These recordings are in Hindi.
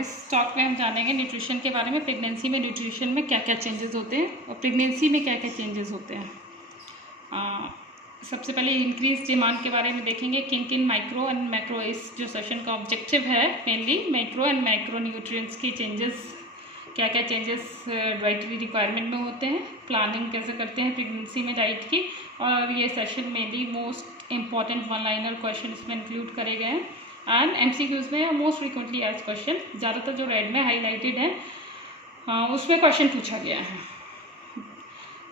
इस टॉक में हम जानेंगे न्यूट्रिशन के बारे में। प्रेगनेंसी में न्यूट्रिशन में क्या क्या चेंजेस होते हैं और प्रेगनेंसी में क्या क्या चेंजेस होते हैं। सबसे पहले इंक्रीज डिमांड के बारे में देखेंगे। किन किन माइक्रो एंड मैक्रो, इस जो सेशन का ऑब्जेक्टिव है mainly micro and macro nutrients की चेंजेस, क्या क्या चेंजेस डाइटरी रिक्वायरमेंट में होते हैं, प्लानिंग कैसे करते हैं प्रेगनेंसी में डाइट की। और ये सेशन में भी most important one liner question इसमें इंक्लूड करे गए हैं एंड एमसीक्यूज में मोस्ट फ्रीक्वेंटली एज क्वेश्चन, ज़्यादातर जो रेड में हाईलाइटेड है उसमें क्वेश्चन पूछा गया है।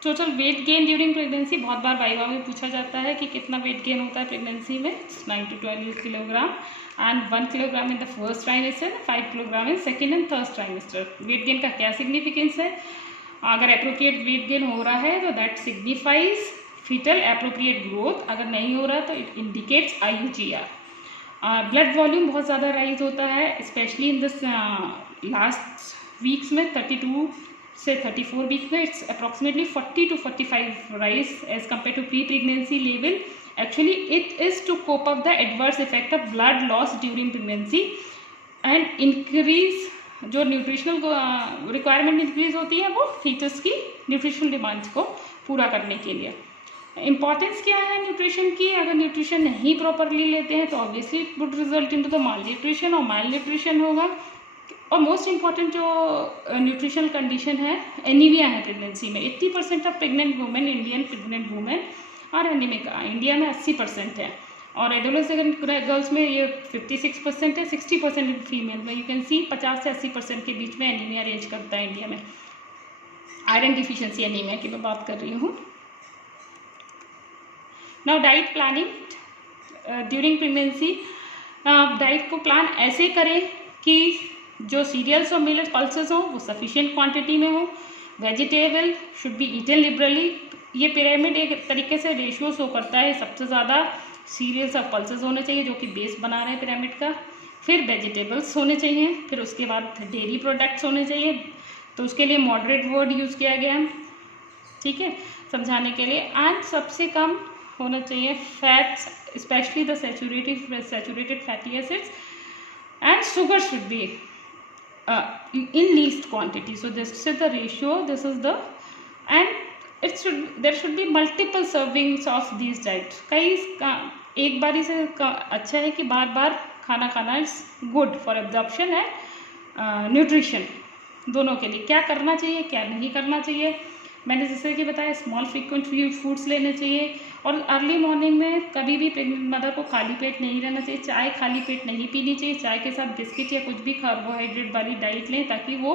Total weight gain during pregnancy, बहुत बार वाइवा में पूछा जाता है कि कितना वेट गेन होता है प्रेगनेंसी में। 9 to 12 kilogram and 1 kilogram in the first trimester, 5 kilogram in second and third trimester. Weight gain का क्या सिग्निफिकेंस है? अगर अप्रोप्रिएट वेट गेन हो रहा है तो that signifies fetal appropriate growth, अगर नहीं हो रहा तो it indicates IUGR। Blood volume बहुत ज़्यादा राइज होता है specially in this last weeks में, 32 से 34 वीक्स में it's approximately 40 to 45 rise as compare to pre pregnancy level. Actually it is to cope up the adverse effect of blood loss during pregnancy and increase जो न्यूट्रिशनल रिक्वायरमेंट इंक्रीज होती है वो फीटस की न्यूट्रिशनल डिमांड्स को पूरा करने के लिए। इंपॉर्टेंस क्या है न्यूट्रिशन की? अगर न्यूट्रिशन नहीं प्रॉपरली लेते हैं तो obviously it would result in to the malnutrition, और माल न्यूट्रिशन होगा। और मोस्ट इम्पॉर्टेंट जो न्यूट्रिशनल कंडीशन है एनीमिया है प्रेगनेंसी में। 80% of pregnant women, Indian pregnant women और एनीमिक, इंडिया में 80% है और एडोलेसेंट गर्ल्स में ये 56% है, 60% फीमेल में। यू कैन सी 50 से 80% के बीच में एनीमिया रेंज करता है इंडिया में। आयरन डिफिशिएंसी एनीमिया की मैं बात कर रही हूँ। Now diet planning during pregnancy, diet को प्लान ऐसे करें कि जो सीरियल्स और मिलेट पल्सेस हो वो सफिशिएंट क्वांटिटी में हो। Vegetable should be eaten liberally. ये पिरामिड एक तरीके से रेशियो शो करता है, सबसे ज़्यादा सीरियल्स और पल्सेस होने चाहिए जो कि बेस बना रहे हैं पिरामिड का, फिर वेजिटेबल्स होने चाहिए, फिर उसके बाद डेयरी प्रोडक्ट्स होने चाहिए। तो उसके लिए मॉडरेट वर्ड यूज़ किया गया, ठीक है, समझाने के लिए। एंड सबसे कम होना चाहिए fats, specially the saturated fatty acids, and sugar should be in least quantity. So this is the ratio, this is the, and there should be multiple servings of these diets. कई एक बारी से अच्छा है कि बार बार खाना खाना is good for absorption and nutrition दोनों के लिए। क्या करना चाहिए क्या नहीं करना चाहिए, मैंने जैसे कि बताया स्मॉल फ्रीक्वेंट फूड्स लेने चाहिए। और अर्ली मॉर्निंग में कभी भी प्रेग्नेंट मदर को खाली पेट नहीं रहना चाहिए, चाय खाली पेट नहीं पीनी चाहिए। चाय के साथ बिस्किट या कुछ भी कार्बोहाइड्रेट वाली डाइट लें ताकि वो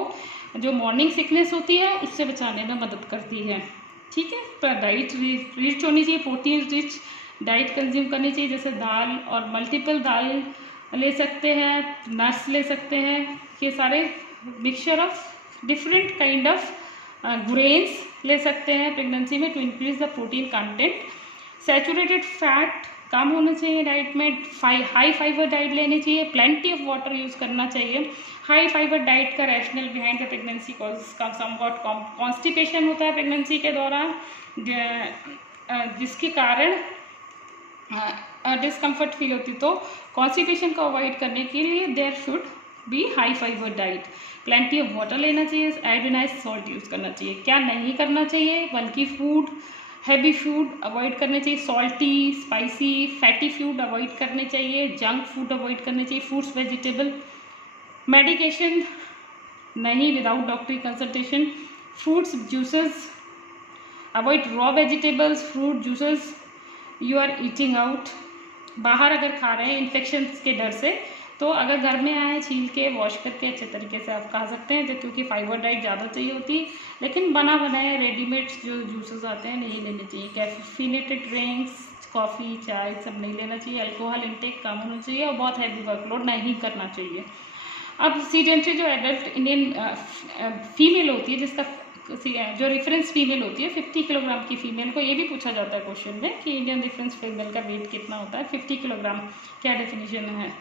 जो मॉर्निंग सिकनेस होती है उससे बचाने में मदद करती है, ठीक है। तो डाइट रिच होनी चाहिए, प्रोटीन रिच डाइट कंज्यूम करनी चाहिए, जैसे दाल और मल्टीपल दाल ले सकते हैं, नट्स ले सकते हैं, ये सारे mixture of different kind of grains ले सकते हैं प्रेगनेंसी में to increase the protein content. Saturated fat कम होना चाहिए डाइट में। हाई फाइबर डाइट लेनी चाहिए, प्लेंटी ऑफ वाटर यूज़ करना चाहिए। हाई फाइबर डाइट का rational behind the pregnancy cause का समवॉट कॉन्स्टिपेशन होता है प्रेगनेंसी के दौरान, जिसके कारण डिस्कम्फर्ट फील होती। तो कॉन्स्टिपेशन को अवॉइड करने के लिए there should be high fibre diet. Plenty of water लेना चाहिए, आयोडीनाइज्ड सॉल्ट यूज़ करना चाहिए। क्या नहीं करना चाहिए? बल्कि फूड, हैवी फूड अवॉइड करने चाहिए, salty, spicy, fatty food avoid करने चाहिए, जंक फूड अवॉइड करने चाहिए, फ्रूट्स वेजिटेबल। मेडिकेशन नहीं विदाउट डॉक्टरी consultation. Fruits juices avoid, raw vegetables, fruit juices you are eating out. बाहर अगर खा रहे हैं इन्फेक्शन के डर से, तो अगर घर में आए छील के वॉश करके अच्छे तरीके से आप खा सकते हैं, क्योंकि फाइबर डाइट ज़्यादा चाहिए होती है। लेकिन बना बनाए रेडीमेड जो जूसेस आते हैं नहीं लेने चाहिए। कैफीनेटेड ड्रिंक्स, कॉफ़ी, चाय सब नहीं लेना चाहिए। अल्कोहल इंटेक कम होना चाहिए और बहुत हैवी वर्कलोड नहीं करना चाहिए। अब सीडेंटरी जो एडल्ट इंडियन फीमेल होती है, जिसका जो रेफरेंस फीमेल होती है 50 किलोग्राम की फीमेल को, ये भी पूछा जाता है क्वेश्चन में कि इंडियन रेफरेंस फीमेल का वेट कितना होता है। 50 किलोग्राम क्या डेफिनेशन है,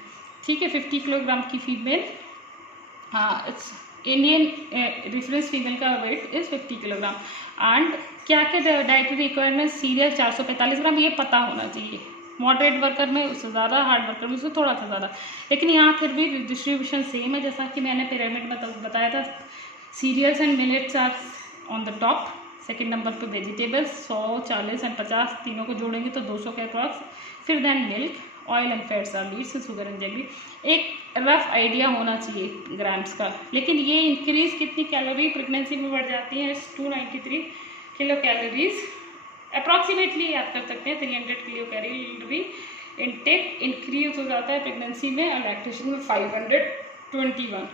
ठीक है। 50 किलोग्राम की फीमेल, हाँ, इट्स इंडियन रेफरेंस फीमेल का वेट इज़ 50 किलोग्राम। एंड क्या क्या डाइटरी रिक्वायरमेंट, सीरियल 445 ग्राम, ये पता होना चाहिए, मॉडरेट वर्कर में उससे ज़्यादा, हार्ड वर्कर में उससे थोड़ा सा ज़्यादा, लेकिन यहाँ फिर भी डिस्ट्रीब्यूशन सेम है जैसा कि मैंने पिरामिड में बताया था। Cereals and millets are on the top, second number पे वेजिटेबल्स 100, 40 एंड 50 तीनों को जोड़ेंगे तो 200 के अप्रॉक्स, फिर then milk, oil and fats are leads, sugar and jelly. एक रफ आइडिया होना चाहिए ग्राम्स का। लेकिन ये इंक्रीज कितनी कैलोरी प्रेगनेंसी में बढ़ जाती है, 293 किलो कैलोरीज अप्रॉक्सीमेटली आप कर सकते हैं। 300 किलो कैलोरी इनटेक इंक्रीज हो जाता है प्रेगनेंसी में, और लैक्टेशन में 521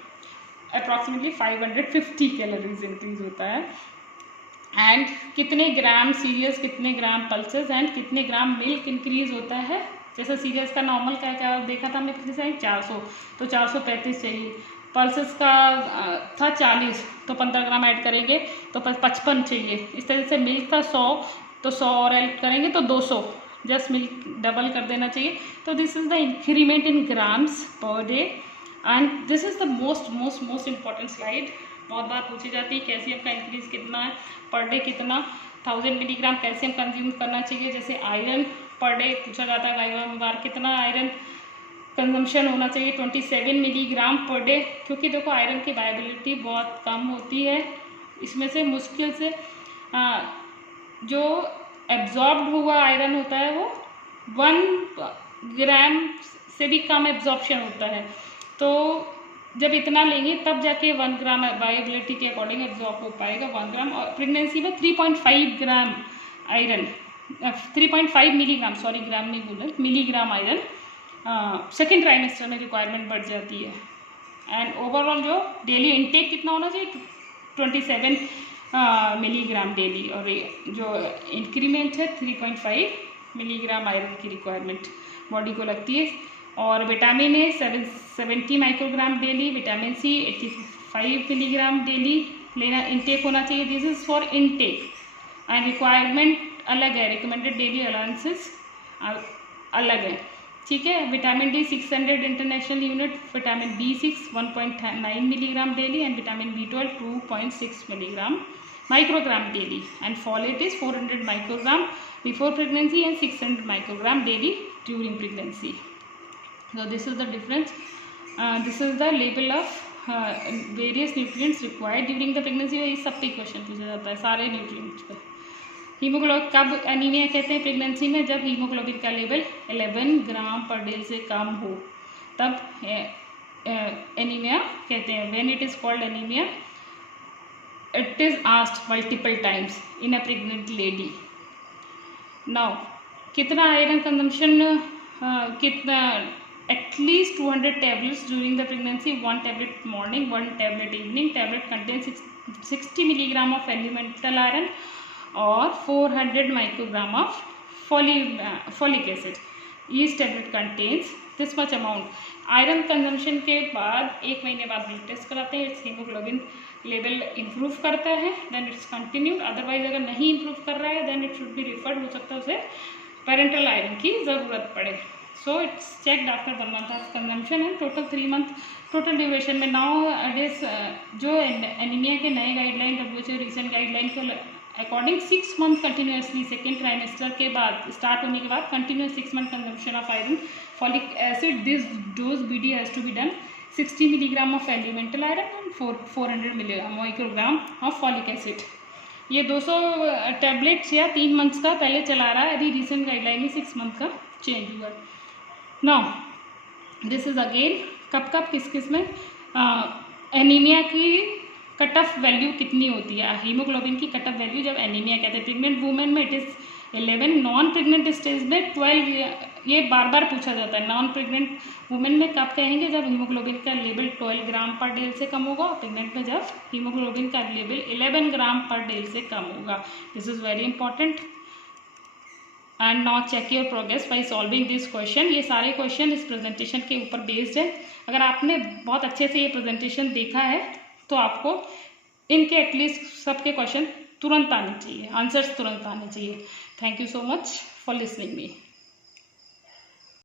अप्रॉक्सीमेटली 550 कैलोरीज इंक्रीज होता है। एंड कितने ग्राम सीरियल्स, कितने ग्राम पल्सेस एंड कितने ग्राम मिल्क इंक्रीज होता है। जैसे सीरियल्स का नॉर्मल क्या देखा था हमने पिछले साइड 400, तो 435 चाहिए। पल्सेस का था 40, तो 15 ग्राम ऐड करेंगे तो 55 चाहिए। इस तरह से मिल्क था 100, तो 100 और ऐड करेंगे तो 200, जस्ट मिल्क डबल कर देना चाहिए। तो this is the increment in grams per day, and this is the most important slide. बहुत बार पूछी जाती है कैल्शियम का इंक्रीज कितना है पर डे, कितना 1000 मिलीग्राम कैल्शियम कंज्यूम करना चाहिए। जैसे आयरन पर डे पूछा जाता है वाइवा में बार, कितना आयरन कंजम्पशन होना चाहिए, 27 मिलीग्राम पर डे, क्योंकि देखो आयरन की वायबिलिटी बहुत कम होती है। इसमें से मुश्किल से जो एब्जॉर्ब हुआ आयरन होता है वो 1 ग्राम से भी कम एब्जॉर्प्शन होता है। तो जब इतना लेंगे तब जाके 1 ग्राम वायबिलिटी के अकॉर्डिंग एब्जॉर्ब हो पाएगा 1 ग्राम। और प्रेगनेंसी में 3.5 ग्राम आयरन, 3.5 मिलीग्राम, सॉरी ग्राम नहीं बोला, मिलीग्राम आयरन सेकेंड ट्राइमेस्टर में रिक्वायरमेंट बढ़ जाती है। एंड ओवरऑल जो डेली इनटेक कितना होना चाहिए, 27 मिलीग्राम डेली, और जो इंक्रीमेंट है 3.5 मिलीग्राम आयरन की रिक्वायरमेंट बॉडी को लगती है। और vitamin A 70 microgram daily, vitamin C 85 milligram daily लेना इनटेक होना चाहिए। This is for intake, and requirement अलग है, रिकमेंडेड डेली अलाउंसेस अलग है, ठीक है। Vitamin D 600 international unit, vitamin B6 1.9 milligram daily, and vitamin B12 2.6 milligram microgram daily, and folate is 400 microgram before pregnancy and 600 microgram daily during pregnancy. So this is the difference. This is the label of various nutrients required during the pregnancy। इस सब पे क्वेश्चन पूछा जाता है सारे न्यूट्रिएंट्स पे। हीमोग्लोबिन कब एनीमिया कहते हैं प्रेगनेंसी में, जब हीमोग्लोबिन का लेवल 11 ग्राम पर डे से कम हो तब एनीमिया कहते हैं। When it is called anaemia, it is asked multiple times in a pregnant lady. Now कितना आयरन कंजम्पशन, कितना at least 200 tablets during the pregnancy, 1 tablet morning, 1 tablet evening। tablet contains 60 milligram of elemental iron और 400 microgram of folic acid। each tablet contains this much amount। Iron consumption के बाद 1 महीने बाद ब्लड टेस्ट कराते हैं, इट्स हीमोग्लोबिन लेवल इम्प्रूव करता है, देन इट्स कंटिन्यूड। अदरवाइज अगर नहीं इम्प्रूव कर रहा है then it should be referred, हो सकता है उसे पेरेंटल आयरन की ज़रूरत पड़े। So it's checked after 1 month of consumption and total 3 month total duration में। नाउ डेज जो एनीमिया के नए गाइडलाइन WHO रिसेंट गाइडलाइन के according 6 month continuously second trimester के बाद स्टार्ट होने के बाद continuous 6 month consumption of iron folic acid. This dose BD has to be done 60 milligram of elemental iron and 400 microgram of folic acid. ये 200 टैबलेट्स या 3 मंथ्स का पहले चला रहा है, अभी रिसेंट गाइडलाइन में 6 मंथ का चेंज हुआ। नाउ दिस इज़ अगेन कब किस में एनीमिया की कट ऑफ वैल्यू कितनी होती है, हीमोग्लोबिन की कट ऑफ वैल्यू जब एनीमिया कहते हैं। प्रेग्नेंट वुमेन में it is 11, non pregnant stage में 12। ये बार बार पूछा जाता है, नॉन प्रेग्नेंट वुमेन में कब कहेंगे, जब हीमोग्लोबिन का लेवल 12 ग्राम पर डे से कम होगा, और प्रेग्नेंट में जब हीमोग्लोबिन का लेवल 11 ग्राम पर डे से कम होगा। This is very important. And now check your progress by solving this question. ये सारे क्वेश्चन इस प्रेजेंटेशन के ऊपर बेस्ड है। अगर आपने बहुत अच्छे से ये प्रेजेंटेशन देखा है तो आपको इनके एटलीस्ट सबके क्वेश्चन तुरंत आने चाहिए, आंसर्स तुरंत आने चाहिए। Thank you so much for listening me.